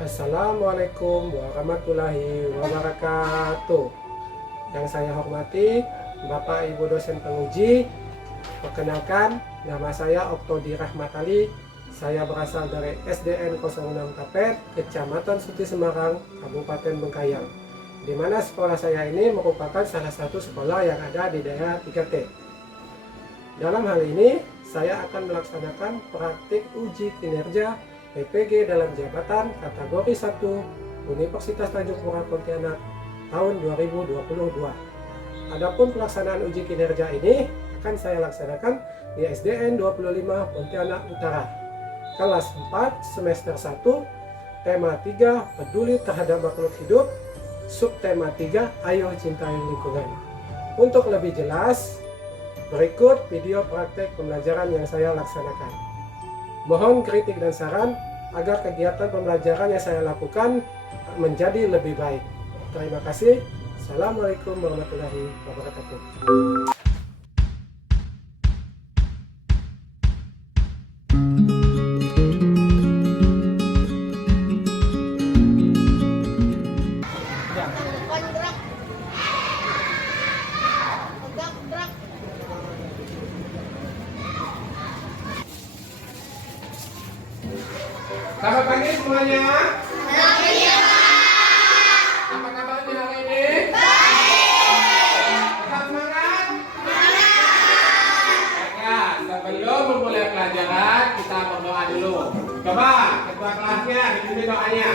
Assalamualaikum warahmatullahi wabarakatuh. Yang saya hormati Bapak Ibu dosen penguji, perkenalkan nama saya Oktodi Rahmatali. Saya berasal dari SDN 06 Kapet, Kecamatan Suti Semarang, Kabupaten Bengkayang. Di mana sekolah saya ini merupakan salah satu sekolah yang ada di daerah 3T. Dalam hal ini, saya akan melaksanakan praktik uji kinerja PPG dalam jabatan kategori 1 Universitas Tanjung Pura Pontianak tahun 2022. Adapun pelaksanaan uji kinerja ini akan saya laksanakan di SDN 25 Pontianak Utara. Kelas 4 semester 1, tema 3 peduli terhadap makhluk hidup, subtema 3 ayo cintai lingkungan. Untuk lebih jelas, berikut video praktek pembelajaran yang saya laksanakan. Mohon kritik dan saran agar kegiatan pembelajaran yang saya lakukan menjadi lebih baik. Terima kasih. Assalamualaikum warahmatullahi wabarakatuh. Selamat pagi semuanya. Selamat ya, Pak. Apa kabarnya hari ini? Baik. Tetap semangat? Semangat. Ya, sebelum memulai pelajaran kita berdoa dulu. Coba ketua kelasnya dipimpin doanya.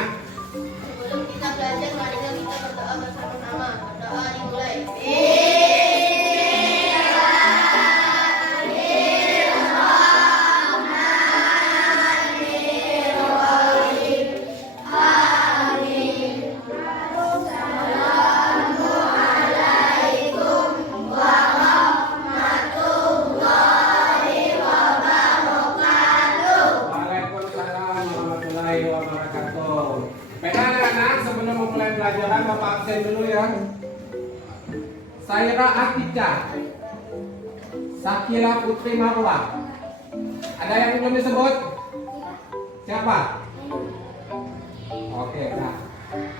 Sebelum kita belajar, mari kita berdoa bersama-sama. Berdoa dimulai. Pelajaran Bapak absen dulu ya. Saira Atika, Sakila Putri Marwah. Ada yang belum disebut? Siapa? Oke, nah.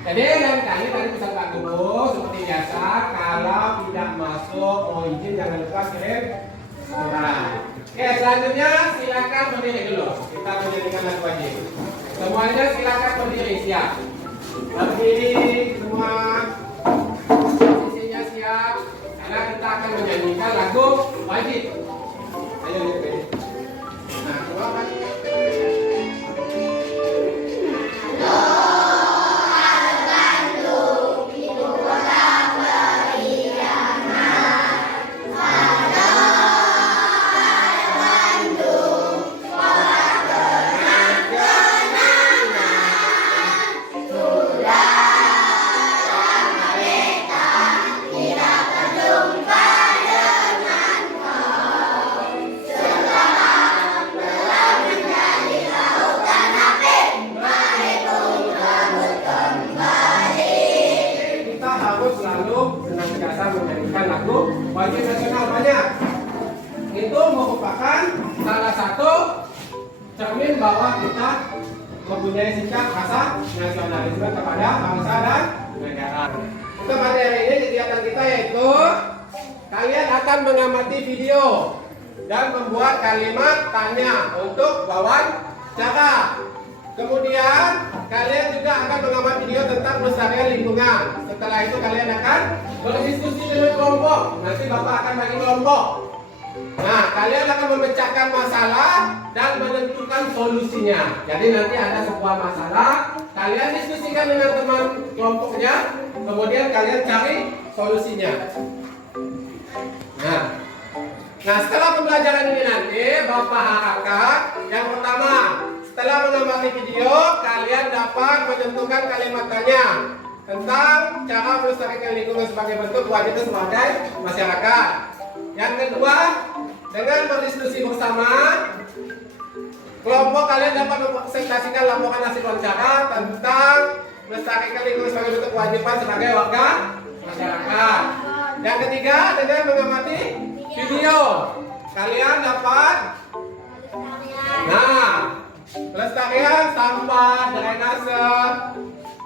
Jadi lain kali tadi pesan Pak Guru seperti biasa, kalau tidak masuk mau izin jangan lupa kirim surat. Oke, selanjutnya silakan berdiri dulu. Kita menjadikan lagu wajib. Semuanya silakan berdiri, siap. Berdiri semua, posisinya siap, karena kita akan menyanyikan lagu wajib. Ayo lihat. Nah, coba kan. Wajib nasional banyak. Itu merupakan salah satu cermin bahwa kita mempunyai sikap rasa nasionalisme kepada bangsa dan negara. Untuk materi ini kegiatan kita yaitu kalian akan mengamati video dan membuat kalimat tanya untuk wawancara. Kemudian kalian juga akan mengamati video tentang pelestarian lingkungan. Setelah itu kalian akan berdiskusi dengan kelompok. Nanti Bapak akan bagi kelompok. Nah, kalian akan memecahkan masalah dan menentukan solusinya. Jadi nanti ada sebuah masalah, kalian diskusikan dengan teman kelompoknya, kemudian kalian cari solusinya. Nah, setelah pembelajaran ini nanti Bapak harapkan yang pertama, setelah mengamati video, kalian dapat menentukan kalimat tanya tentang cara melestarikan lingkungan sebagai bentuk kewajiban sebagai masyarakat. Yang kedua, dengan berdiskusi bersama, kelompok kalian dapat mempresentasikan laporan hasil wawancara tentang melestarikan lingkungan sebagai bentuk kewajiban sebagai warga masyarakat. Yang ketiga, dengan mengamati video, kalian dapat Pelestarian sampah drainase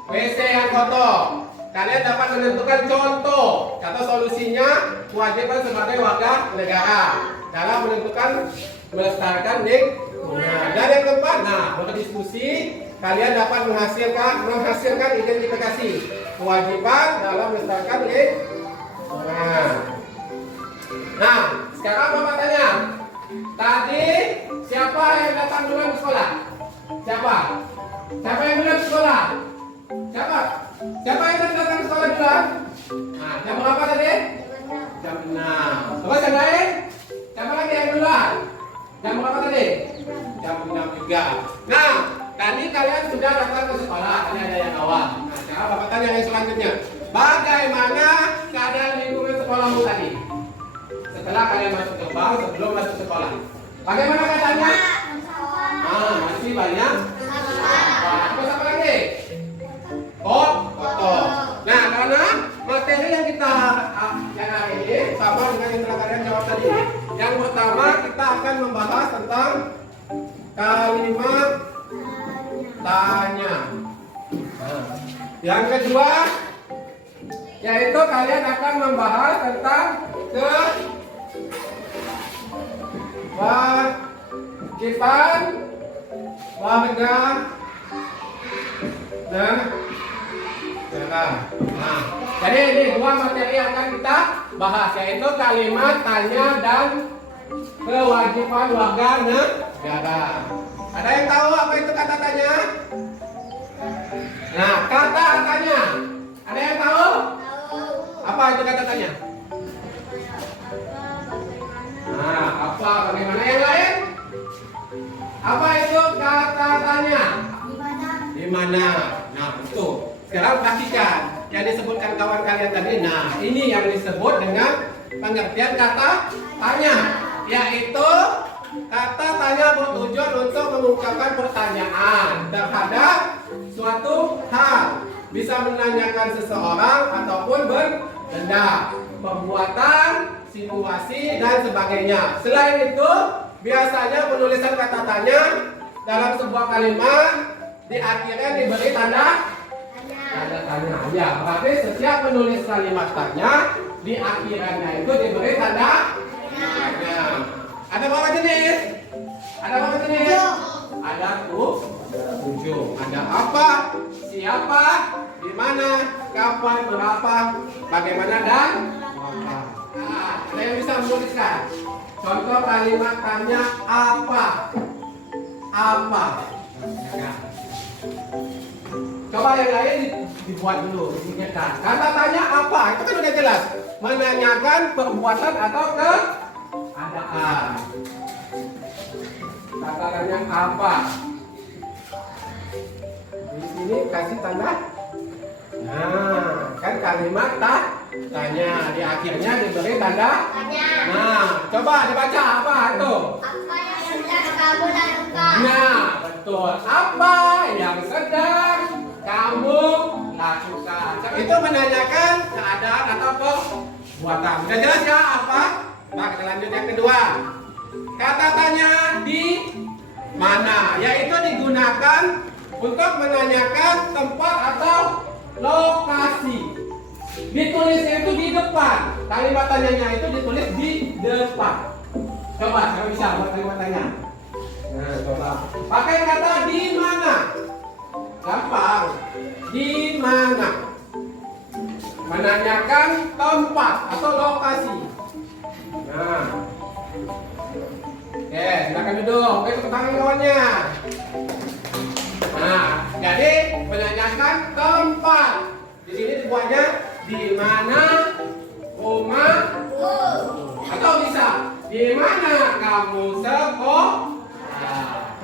WC yang kotor. Kalian dapat menentukan contoh atau solusinya kewajiban sebagai warga negara dalam menentukan melestarikan lingkungan. Dan yang keempat, berdiskusi. Kalian dapat menghasilkan identifikasi kewajiban dalam melestarikan lingkungan. Nah, sekarang Bapak tanya, tadi siapa yang datang duluan ke sekolah? Siapa? Siapa yang duluan ke sekolah? Siapa? Siapa yang datang ke sekolah duluan? Nah, jam berapa tadi? Jam 6. Terus yang lain? Siapa lagi yang duluan? Jam berapa tadi? Jam 6 juga. Nah, tadi kalian sudah datang ke sekolah, tadi ada yang awal. Nah, sekarang Bapak tanya yang selanjutnya. Bagaimana keadaan lingkungan sekolahmu tadi? Setelah kalian masuk gerbang, sebelum masuk sekolah. Bagaimana keadaannya? Masih banyak sampah. Terus apa lagi? Kotor. Nah, karena materi yang kita yang hari ini sama dengan yang telah kalian jawab tadi. Yang pertama kita akan membahas tentang kalimat tanya. Yang kedua yaitu kalian akan membahas tentang kewajiban warga negara. Nah, jadi ini dua materi yang akan kita bahas, yaitu kalimat tanya dan kewajiban warga negara. Ada yang tahu apa itu kata tanya? Nah, kata tanya. Ada yang tahu? Apa itu kata tanya? Nah, apa bagaimana yang lain? Apa itu kata tanya? Di mana? Nah, betul. Sekarang perhatikan yang disebutkan kawan kalian tadi. Nah, ini yang disebut dengan pengertian kata tanya, yaitu kata tanya bertujuan untuk mengungkapkan pertanyaan terhadap suatu hal. Bisa menanyakan seseorang ataupun benda, perbuatan, situasi, dan sebagainya. Selain itu, biasanya penulisan kata tanya dalam sebuah kalimat di akhirnya diberi tanda tanya. Ya, berarti setiap penulis kalimat tanya di akhirnya itu diberi tanda tanya. Ada berapa jenis? Ada berapa jenis? Ada 7. Ada apa? Siapa? Di mana? Kapan? Berapa? Bagaimana dan apa? Nah, ada yang bisa menuliskan? Contoh kalimat tanya apa? Apa? Ya. Coba yang lain dibuat dulu, dipikirkan. Kata tanya apa? Itu kan udah jelas. Menanyakan perbuatan atau keadaan. Kata tanya apa? Di sini kasih tanda. Nah, kan kalimat tanya di akhirnya diberi tanda tanya. Nah, coba dibaca apa itu? Apa yang sedang kamu lakukan? Nah, betul. Apa yang sedang kamu lakukan? Itu menanyakan keadaan atau perbuatan. Sudah jelas ya apa? Nah, kita lanjut yang kedua. Kata tanya di mana? Yaitu digunakan untuk menanyakan tempat atau lokasi. Ditulisnya itu di depan. Kalimat tanyanya itu ditulis di depan. Coba, saya bisa buat kalimat tanya. Nah, coba. Pakai kata di mana. Gampang. Di mana. Menanyakan tempat atau lokasi. Nah. Oke, silakan duduk. Oke, tepuk tangan kawannya. Nah, jadi menanyakan tempat. Di sini dibuatnya di mana rumahmu, atau bisa di mana kamu sekolah.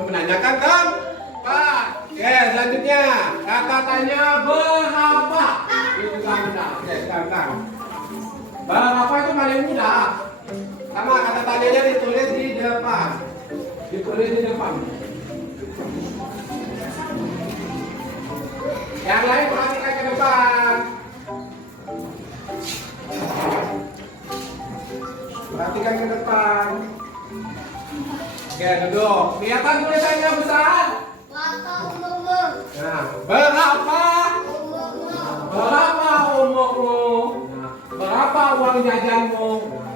Menanyakan tempat. Oke, selanjutnya kata tanya berapa. Itu kan mudah. Oke, sekarang. Berapa itu paling mudah. Sama kata tanyanya ditulis di depan. Ditulis di depan. Yang lain perhatikan ke depan. Perhatikan ke depan. Oke, duduk. Kelihatan tulisannya besar? Nah, berapa? Berapa umurmu? Nah, berapa uang jajanmu?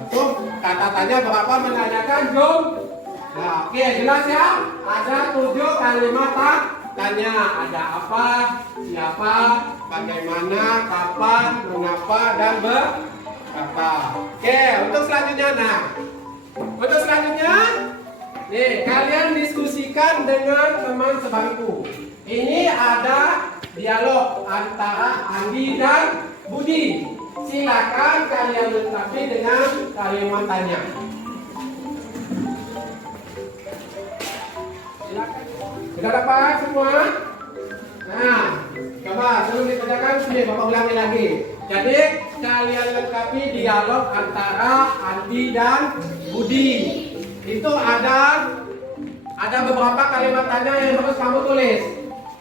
Tuh, kata tanya berapa menanyakan jum. Nah, oke, jelas ya? Ada 7 kalimat tanya. Ada apa, siapa, bagaimana, kapan, mengapa, dan berapa. Oke, untuk selanjutnya, untuk selanjutnya, nih, kalian diskusikan dengan teman sebangku. Ini ada dialog antara Andi dan Budi. Silakan kalian lengkapi dengan kalimat tanya. Silakan. Sudah dapat semua? Nah, coba sebelum dikerjakan sini Bapak ulangi lagi. Jadi kalian lengkapi dialog antara Andi dan Budi. Itu ada beberapa kalimat tanya yang harus kamu tulis.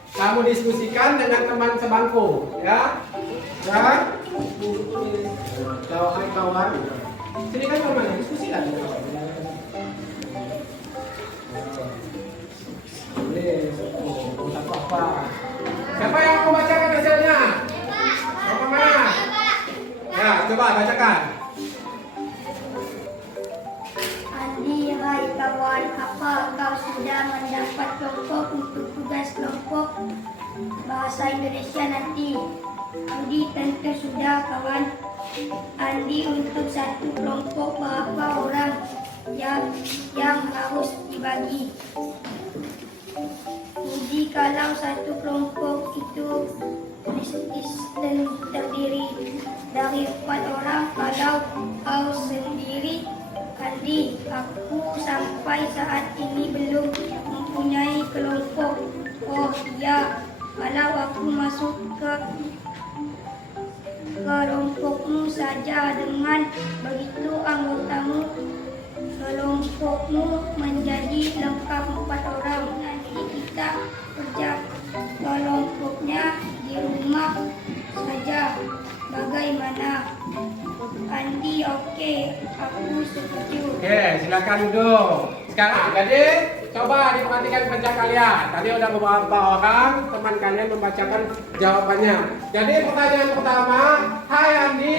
Kamu diskusikan dengan teman sebangku, ya. Ya. Hai kawan. Sini kan kawan diskusi lah. Apa? Siapa yang mau bacakan hasilnya? Bapak mana? Ya, coba bacakan. Andi, hai kawan, apa kau sudah mendapat kelompok untuk tugas kelompok bahasa Indonesia nanti? Budi, tentu sudah kawan. Andi, untuk satu kelompok berapa orang yang harus dibagi? Budi, kalau satu kelompok itu terdiri dari 4 orang, kalau kau sendiri, Andi, aku sampai saat ini belum mempunyai kelompok. Oh iya, kalau aku masuk ke kelompokmu saja, dengan begitu kelompokmu menjadi lengkap 4 orang. Nanti kita kerja kelompoknya di rumah saja. Bagaimana? Andi, oke, aku setuju. Oke, silakan duduk. Sekarang jadi coba diperhatikan kerja kalian. Tadi udah beberapa orang teman kalian membacakan jawabannya. Jadi pertanyaan pertama, hai Andi,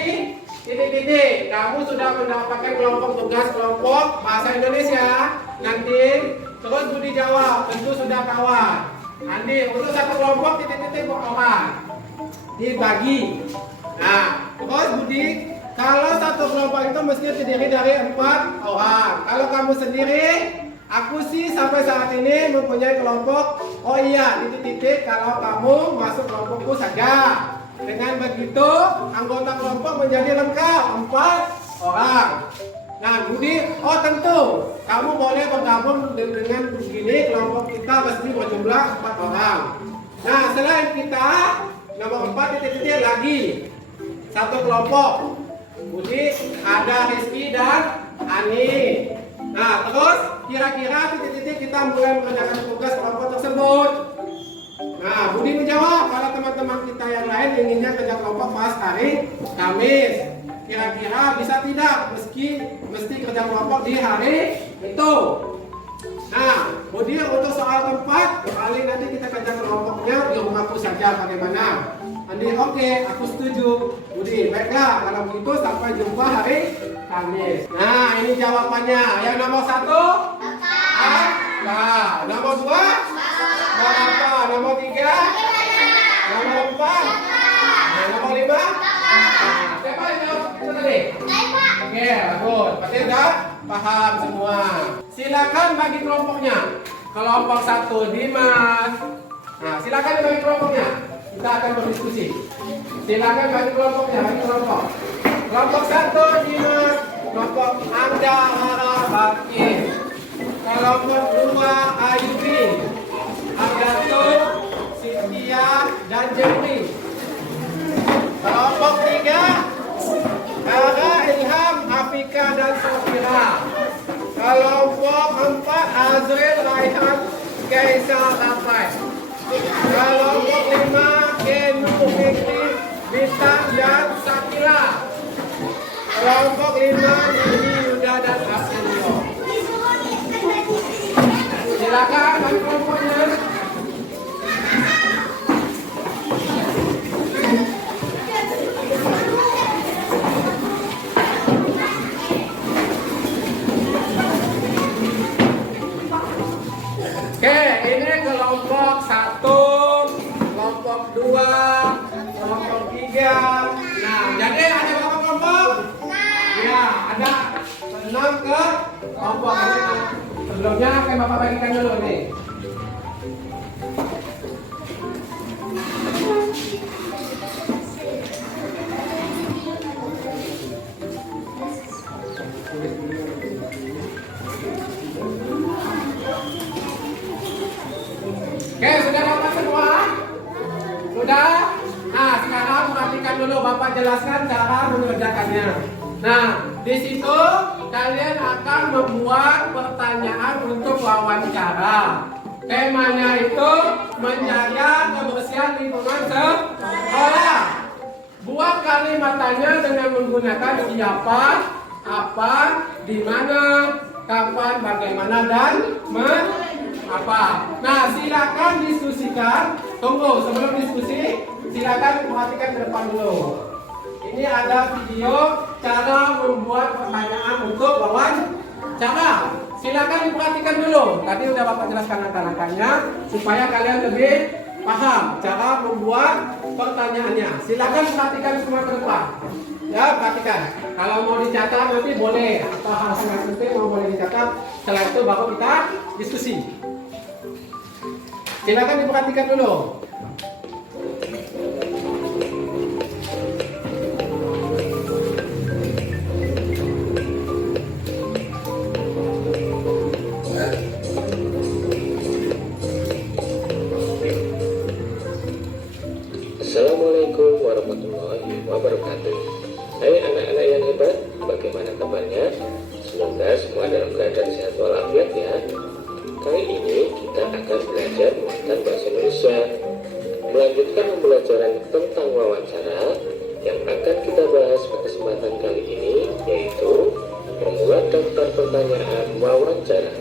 titik-titik, kamu sudah mendapatkan kelompok tugas kelompok bahasa Indonesia. Nanti terus Budi jawab, tentu sudah kawan. Andi, untuk satu kelompok titik-titik orang dibagi. Nah, terus Budi, kalau satu kelompok itu mesti terdiri dari 4 orang. Kalau kamu sendiri, aku sih sampai saat ini mempunyai kelompok. Oh iya, titik-titik kalau kamu masuk kelompokku saja. Dengan begitu, anggota kelompok menjadi lengkap 4 orang. Nah, Budi, oh tentu, kamu boleh bergabung dengan begini, kelompok kita mesti berjumlah 4 orang. Nah, selain kita, nomor 4 titik-titik lagi. Satu kelompok. Budi, ada Rizky dan Ani. Nah, terus kira-kira titik-titik kita mulai mengerjakan tugas kelompok tersebut. Nah, Budi menjawab, kalau teman-teman kita yang lain inginnya kerja kelompok pas hari Kamis. Kira-kira bisa tidak mesti kerja kelompok di hari itu. Nah, Budi untuk soal tempat, paling nanti kita kerja kelompoknya di rumahku saja, bagaimana? Andi, oke, aku setuju. Budi, baiklah, kalau begitu sampai jumpa hari Kamis. Nah, ini jawabannya. Yang nomor 1? Nah, nomor 2? Berapa? Nomor 3? Nomor 4? Nah, nomor 5? Nah, siapa yang jawab itu tadi? Oke, bagus. Berarti udah paham semua. Silakan bagi kelompoknya. Kelompok 1 Dimas. Nah, silakan bagi kelompoknya. Kita akan berdiskusi. Silakan bagi kelompoknya, bagi kelompok. Kelompok 1 Dimas, kelompok Anda, Rara, Bakti. Kelompok 2 Ayubi, Agatul, Cynthia, dan Jeffrey. Kelompok 3 Rara, Ilham, Afika, dan Sofira. Kelompok 4 Azril, Raihan, Kaisa, Rafai. Kelompok 5 Kenu, Fikri, Bintang, dan Sakila. Kelompok 5 Nini, Yuda, dan Asilio. Silakan bagi kelompoknya. 2, kelompok 3. Nah, jadi ada berapa kelompok? 6. Ya, ada 6 ke kelompok. Sebelumnya akan Bapak bagikan dulu nih. Oke, sudah dapat semua? Sudah? Nah, sekarang perhatikan dulu, Bapak jelaskan cara mengerjakannya. Nah, di situ kalian akan membuat pertanyaan untuk wawancara. Temanya itu menjaga kebersihan lingkungan sekolah. Buat kalimat tanya dengan menggunakan siapa, apa, di mana, kapan, bagaimana, dan apa. Nah, silakan diskusikan. Tunggu, sebelum diskusi, silakan perhatikan ke depan dulu. Ini ada video cara membuat pertanyaan untuk wawancara. Silakan diperhatikan dulu. Tadi udah Bapak jelaskan langkah-langkahnya supaya kalian lebih paham cara membuat pertanyaannya. Silakan perhatikan semua ke depan. Ya, perhatikan. Kalau mau dicatat nanti boleh, atau hal-hal yang penting mau boleh dicatat. Setelah itu baru kita diskusi. Silakan diperhatikan dulu. Assalamualaikum warahmatullahi wabarakatuh. Hai anak-anak yang hebat, bagaimana kabarnya? Semoga semua dalam keadaan sehat walafiat ya. Kali ini kita akan belajar menggunakan bahasa Indonesia. Melanjutkan pembelajaran tentang wawancara yang akan kita bahas pada kesempatan kali ini, yaitu membuat daftar pertanyaan wawancara.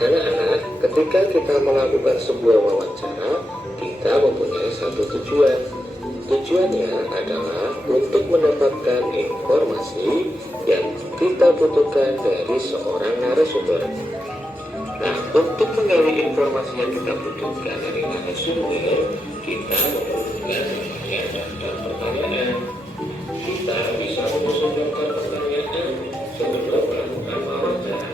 Anak-anak, ketika kita melakukan sebuah wawancara, kita mempunyai satu tujuan. Tujuannya adalah untuk mendapatkan informasi yang kita butuhkan dari seorang narasumber. Nah, untuk menggali informasi yang kita butuhkan dari narasumber, kita membutuhkan namanya daftar pertanyaan. Kita bisa menyusun daftar pertanyaan sebelum melakukan wawancara.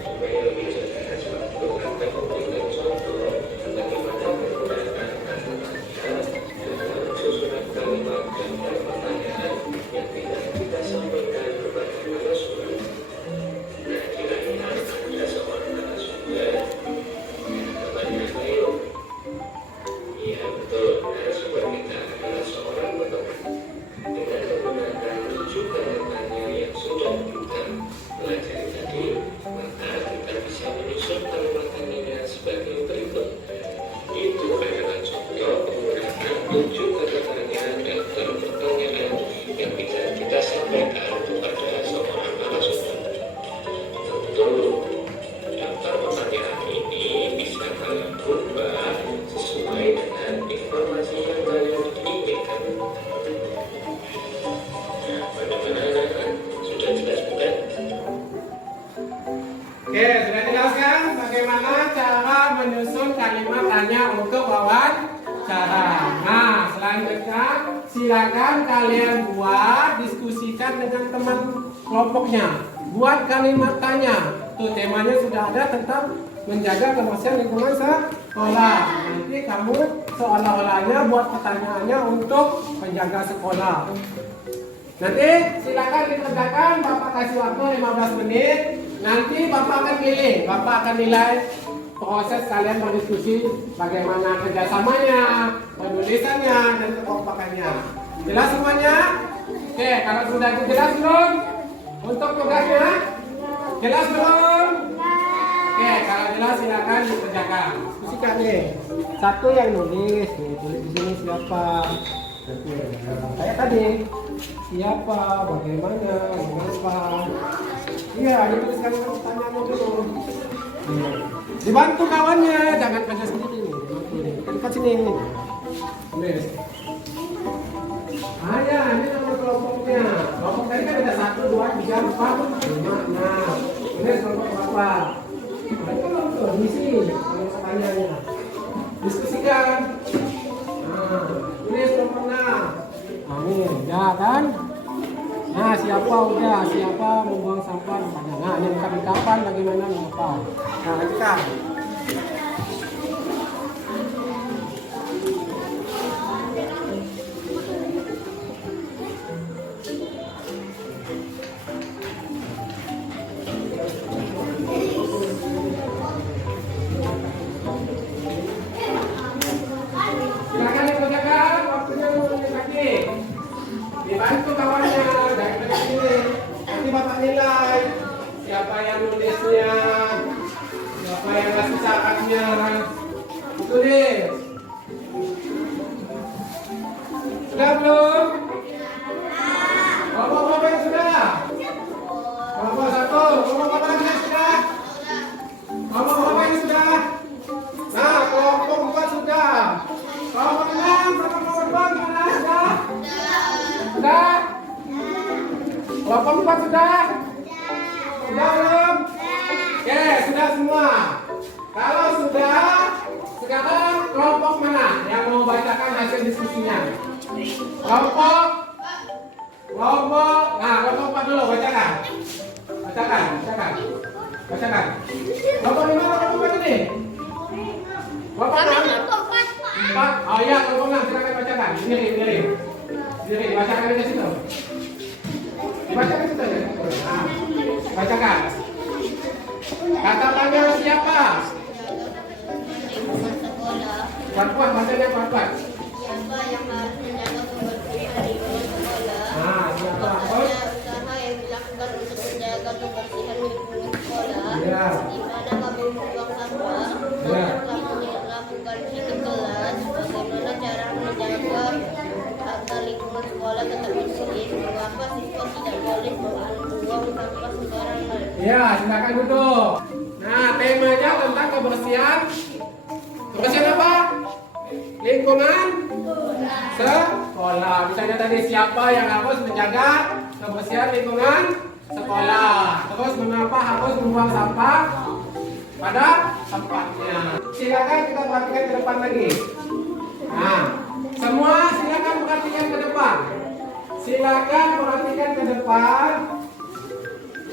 Supaya lebih jelas, waktu akan memberikan contoh bagaimana menggunakan kata-kata dalam susunan kalimat dan pertanyaan yang tidak kita sampaikan kepada narasumber. Nah, kira-kira ada seorang narasumber temannya Ayo. Iya betul, narasumber kita adalah seorang penulis. Dengan menggunakan 7 kata-tanya yang sudah kita pelajari tadi, maka kita bisa menyusun kalimat tanyanya sebagai berikut. Itu adalah contoh menggunakan 7 kata-tanya daftar pertanyaan yang bisa kita sampaikan kepada seorang narasumber. Tentu, daftar pertanyaan ini bisa kalian ubah sesuai dengan informasi yang kalian inginkan. Nah, bagaimana anak-anak? Sudah jelas bukan? Oke, sudah jelaskan bagaimana cara menyusun kalimat tanya untuk wawancara. Nah, selanjutnya silakan kalian buat diskusikan dengan teman kelompoknya. Buat kalimat tanya. Tuh temanya sudah ada tentang menjaga kebersihan lingkungan sekolah. Nanti kamu seolah-olahnya buat pertanyaannya untuk penjaga sekolah. Nanti silakan dikerjakan, Bapak kasih waktu 15 menit. Nanti Bapak akan pilih, Bapak akan nilai proses kalian berdiskusi bagaimana kerjasamanya, penulisannya, dan kekompakannya. Jelas semuanya? Oke, kalau sudah jelas belum? Untuk tugasnya? Jelas belum? Oke, kalau jelas silakan dikerjakan. Diskusikan nih. Satu yang nulis, nih, tulis di sini siapa? Kayak tadi. Siapa, bagaimana, mengapa? Iya, dituliskan pertanyaannya dulu. Dibantu kawannya, jangan kerja sendiri nih. Dibantu nih. Dekat sini. Tulis. Ya, ini nama kelompoknya. Kelompok tadi kan ada 1, 2, 3, 4, 5. Nah, ini kelompok berapa? Nah, itu loh, di sini. Kalau tanya. siapa udah, siapa membuang sampah di mana. Nah, yang kapan bagaimana mengapa. Nah, lanjutkan. Silakan dikerjakan, waktunya mulai lagi. Dibantu kawannya dari sini. Nanti bapak nilai siapa yang nulisnya, siapa yang ngasih saatnya. Tulis. Sudah belum? Kelompok berapa yang sudah? Kelompok 1. Kelompok berapa lagi yang sudah? Kelompok berapa yang sudah? Nah, kelompok 4 sudah. Kelompok 6 sama kelompok 4 mana sudah? Sudah? Kelompok 4 sudah? Sudah belum? Oke, sudah semua. Kalau sudah, sekarang kelompok mana yang mau bacakan hasil diskusinya? Kelompok, nah kelompok 4 dulu bacakan. Bacakan. Kelompok 5 atau kelompok 4 ini? Kelompok 6? 4? Oh iya, kelompok 6, silakan bacakan. Sendiri, bacakan aja situ. Dibacakan situ aja. Nah, bacakan. Kata panggil siapa? Lingkungan sekolah. Kuat-kuat, bacanya kuat-kuat. Siapa yang harus menjaga kebersihan lingkungan sekolah? Nah, siapa? Contohnya usaha yang dilakukan untuk menjaga kebersihan lingkungan sekolah. Iya. Di mana kami membuang sampah, Iya. kami melakukan di kelas, bagaimana cara menjaga agar lingkungan sekolah tetap bersih, mengapa siswa tidak boleh membuang sampah sembarangan. Ya, silakan duduk. Nah, temanya tentang kebersihan. Kebersihan apa? Lingkungan sekolah. Misalnya tadi siapa yang harus menjaga kebersihan lingkungan sekolah. Terus mengapa harus membuang sampah pada tempatnya. Silakan kita perhatikan ke depan lagi. Nah, semua silakan perhatikan ke depan. Silakan perhatikan ke depan.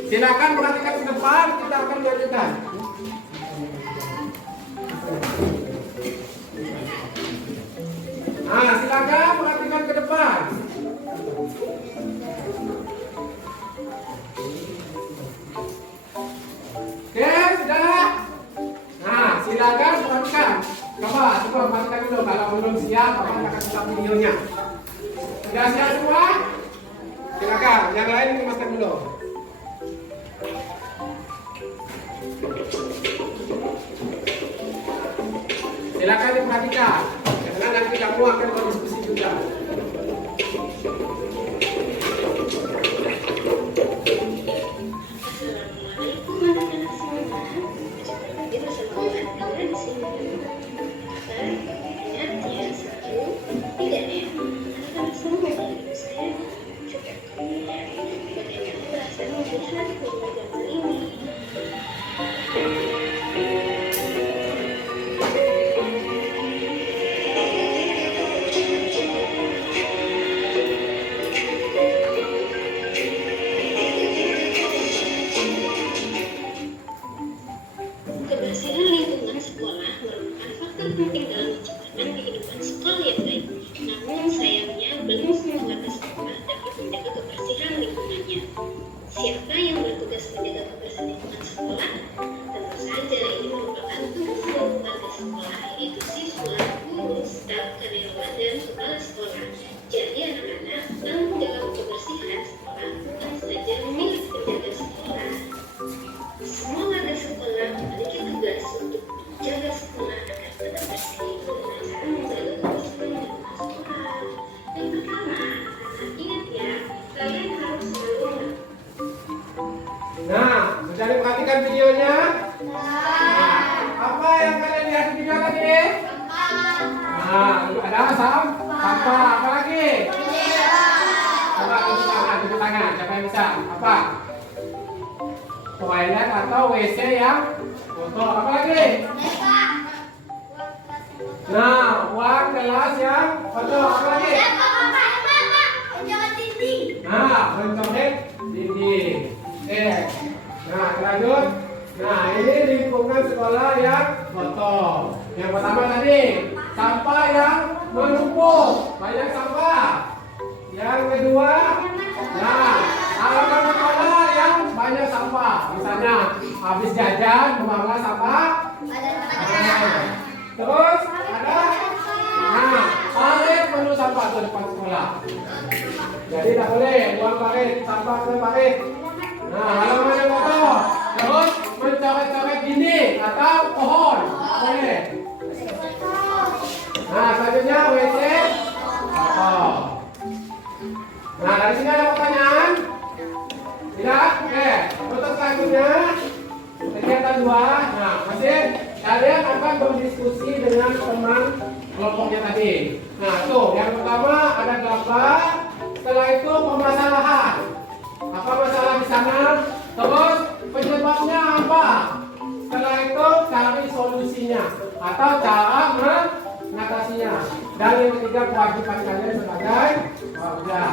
Silakan perhatikan ke depan, kita akan lanjutkan. Nah, silakan perhatikan ke depan. Oke, sudah. Nah, silakan perhatikan. Coba perhatikan dulu. Kalau belum siap, akan buka videonya. Sudah siap semua? Silakan. Yang lain dimasukkan dulu. Silakan diperhatikan, karena nanti kamu akan berdiskusi juga. Kebersihan lingkungan sekolah merupakan faktor penting dalam menciptakan kehidupan sekolah yang baik. Namun sayangnya belum semua warga sekolah dapat menjaga kebersihan lingkungannya. Siapa yang bertugas menjaga kebersihan lingkungan sekolah? Tentu saja ini merupakan tugas dari warga sekolah, yaitu siswa, guru, staf, karyawan, dan kepala sekolah. Jadi anak-anak, dalam menjaga kebersihan sekolah bukan saja milik penjaga sekolah. Semua warga sekolah memiliki tugas untuk menjaga sekolah agar tetap bersih dengan cara menjaga kebersihan lingkungan sekolah. Yang pertama, ingat ya, kalian harus selalu Nah, sudah diperhatikan videonya? Apa yang kalian lihat di video tadi? Nah, ada sampah. Apa lagi? Coba tunjuk tangan. Siapa yang bisa? Apa? Toilet atau WC yang kotor. Apa lagi? Nah, uang gelas yang kotor. Apa lagi? Nah, mencoret lagi. Oke. Nah, lanjut. Nah, ini lingkungan sekolah yang kotor. Yang pertama tadi, sampah yang menumpuk, banyak sampah. Yang kedua, nah, halaman sekolah yang banyak sampah. Misalnya, habis jajan, buanglah sampah. Terus ada, nah, parit penuh sampah di depan sekolah. Jadi tak boleh buang parit, sampah ke parit. Nah, halaman yang kotor. Terus mencoret-coret dinding atau pohon. Boleh. Nah, selanjutnya WC kotor. Nah, dari sini ada pertanyaan? Tidak? Oke. Untuk selanjutnya kegiatan 2. Nah, masih kalian akan berdiskusi dengan teman kelompoknya tadi. Nah, tuh yang pertama ada gambar. Setelah itu permasalahan. Apa masalah di sana? Terus penyebabnya apa? Setelah itu cari solusinya atau cara mengatasinya. Dan yang ketiga kewajiban kalian sebagai warga.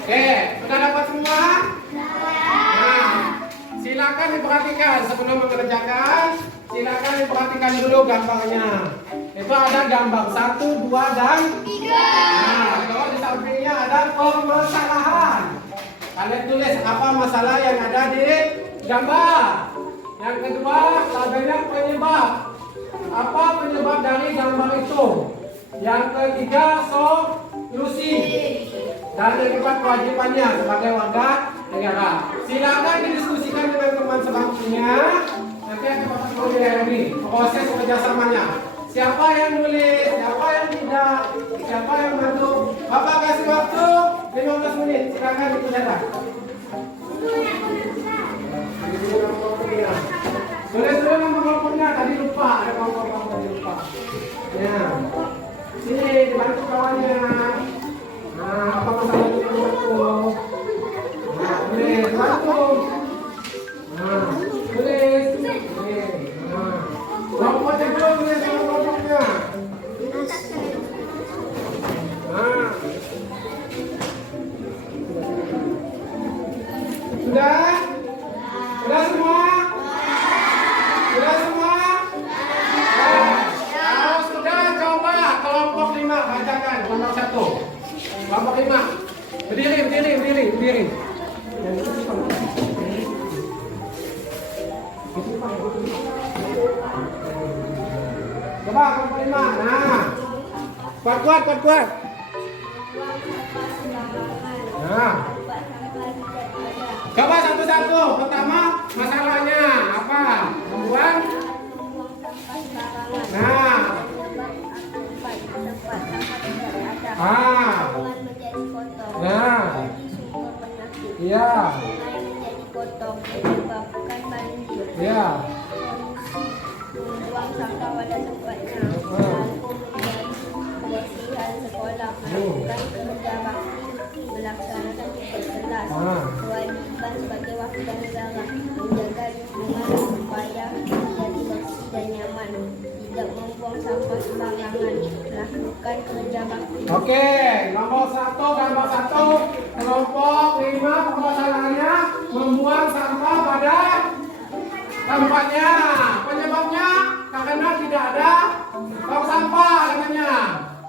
Oke, sudah dapat semua? Nah, silakan diperhatikan sebelum mengerjakan. Silakan diperhatikan dulu gambarnya. Itu ada gambar 1, 2, dan 3. Nah, kalau di sampingnya ada permasalahan. Kalian tulis apa masalah yang ada di gambar. Yang kedua, tabelnya penyebab. Apa penyebab dari gambar itu? Yang ketiga, solusi. Dan yang keempat, kewajibannya sebagai warga negara. Silakan didiskusikan dengan teman sebangkunya. Nanti akan Bapak lagi proses kerjasamanya. Siapa yang nulis, siapa yang tidak, siapa yang bantu. Bapak kasih waktu 15 menit. Silakan dikerjakan. Boleh sudah nomor teleponnya tadi lupa, ada kawan-kawan tadi lupa. Ya, sini dibantu kawannya. Nah, apa masalahnya dibantu? Nah, boleh bantu. Nah, tulis. Nah, kelompoknya dulu tulis sama kelompoknya. Nah, sudah? Sudah semua? Sudah semua? Kalau sudah, coba kelompok 5 bacakan kelompok 1. Kelompok 5. Berdiri. Coba kelompok 5. Nah. Kuat. Nah. Coba satu-satu. Pertama, masalahnya apa? Membuang. Nah. Nah. Iya. Iya. Membuang sampah pada tempatnya. Kebersihan sekolah, melakukan kerja bakti, melaksanakan tugas kelas. Kewajiban sebagai warga negara menjaga lingkungan supaya menjadi bersih dan nyaman. Tidak membuang sampah sembarangan. Melakukan kerja bakti. Oke, nomor 1, gambar 1, kelompok 5 permasalahannya membuang sampah pada tempatnya. Penyebabnya karena tidak ada tong sampah katanya.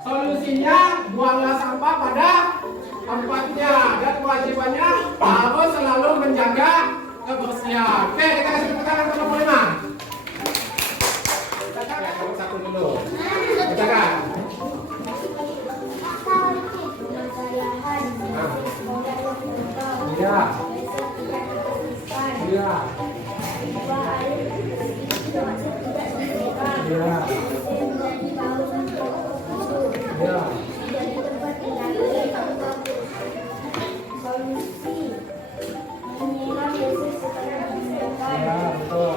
Solusinya buanglah sampah pada tempatnya dan kewajibannya harus selalu menjaga kebersihan. Oke, kita kasih tepuk tangan ke kelompok 5. Kita kelompok 1 dulu. Kita kan. Iya. Iya. Iya. Ya. Ya, betul.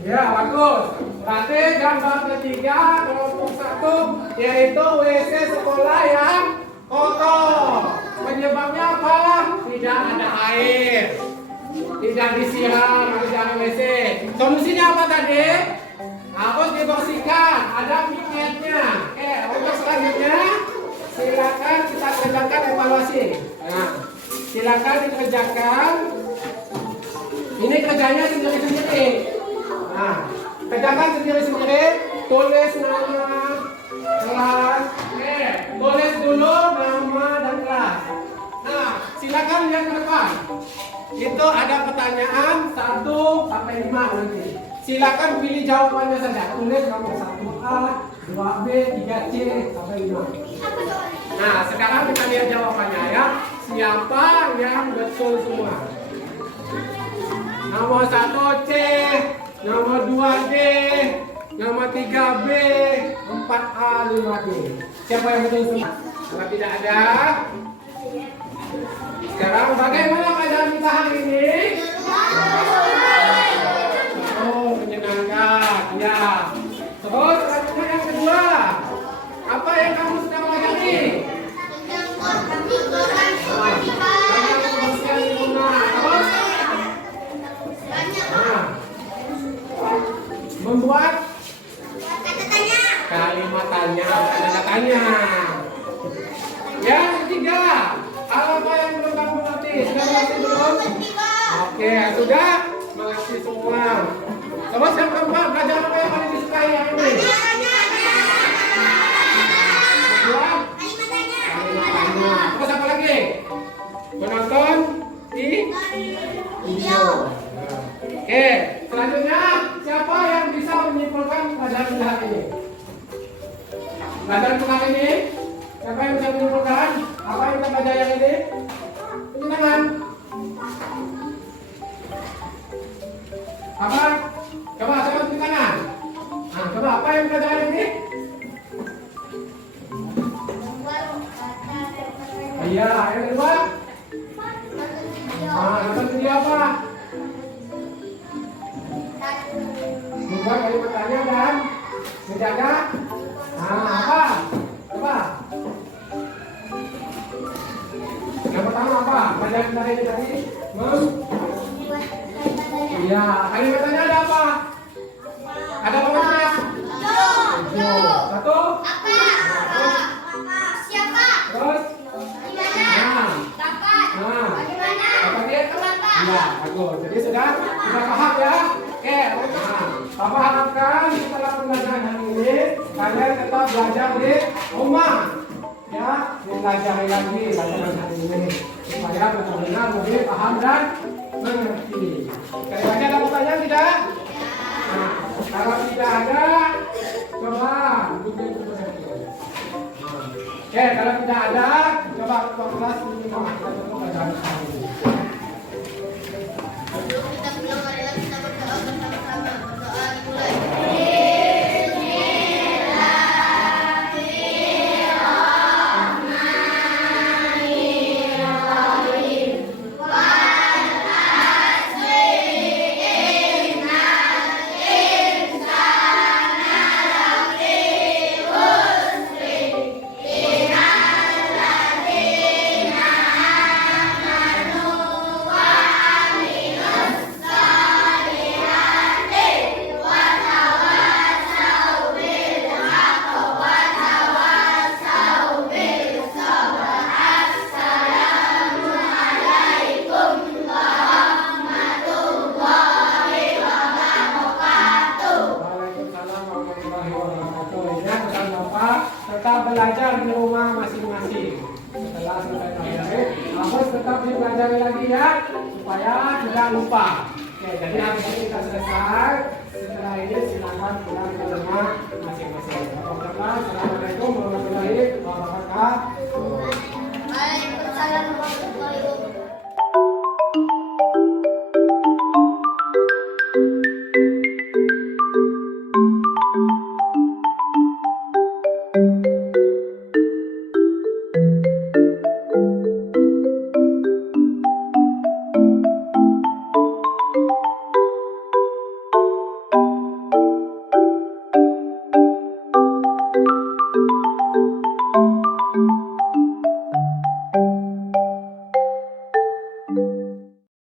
Ya, bagus. Berarti gambar ketiga kelompok 1 yaitu WC sekolah yang kotor. Penyebabnya apa? Tidak ada air, tidak disiram, tidak ada WC. Solusinya apa tadi? Harus dibersihkan, ada pipetnya. Untuk selanjutnya silakan kita kerjakan evaluasi. Nah, silakan dikerjakan. Ini kerjanya sendiri-sendiri. Nah, kerjakan sendiri-sendiri. Tulis nama kelas. Tulis dulu nama dan kelas. Nah, silakan lihat ke depan. Itu ada pertanyaan 1 sampai 5 nanti. Silakan pilih jawabannya saja. Tulis nomor 1A, 2B, 3C sampai 5. Nah, sekarang kita lihat jawabannya ya. Siapa yang betul semua? Nomor 1C, nomor 2D, nomor 3B, 4A, 5D. Siapa yang betul semua? Kalau tidak ada, sekarang bagaimana keadaan kita hari ini? Oh, menyenangkan. Ya. Terus selanjutnya yang kedua, apa yang kamu sedang pelajari? Membuat kalimat tanya, kata tanya. Yang ketiga, apa yang belum kamu mengerti? Sudah mengerti belum? Oke, sudah mengerti semua. Terus yang keempat, belajar apa yang paling disukai yang ini? Membuat kalimat tanya. Terus apa lagi? Menonton video. Oke, selanjutnya siapa yang bisa menyimpulkan pelajaran kita hari ini? Pelajaran kita hari ini, siapa yang bisa menyimpulkan apa yang kita pelajari hari ini? Tunjuk tangan. Apa? Coba saya tunjuk tangan. Nah, coba apa yang kita pelajari hari ini? Iya, yang kedua? Nonton video apa? Membuat kalimat tanya dan menjaga. Apa? Coba. Yang pertama apa? Pelajaran tadi tadi. Iya, kalimat tanya ada apa? Ada apa namanya? Satu. Siapa? Terus. Iya, bagus. Jadi sudah paham ya? Oke, Papa harapkan setelah pembelajaran hari ini kalian tetap belajar di rumah, ya, belajar lagi pelajaran hari ini supaya benar-benar lebih paham dan mengerti. Sekali lagi ada pertanyaan tidak? Nah, kalau tidak ada, coba duduk di kursi. Oke, kalau tidak ada, coba ketua kelas ini kita tutup pelajaran hari ini. Tetap belajar di rumah masing-masing. Setelah selesai pelajari, harus tetap dipelajari lagi ya, supaya tidak lupa. Oke, jadi habis ini kita selesai. Setelah ini silakan pulang ke rumah masing-masing. Assalamualaikum warahmatullahi wabarakatuh. Waalaikumsalam warahmatullahi wabarakatuh.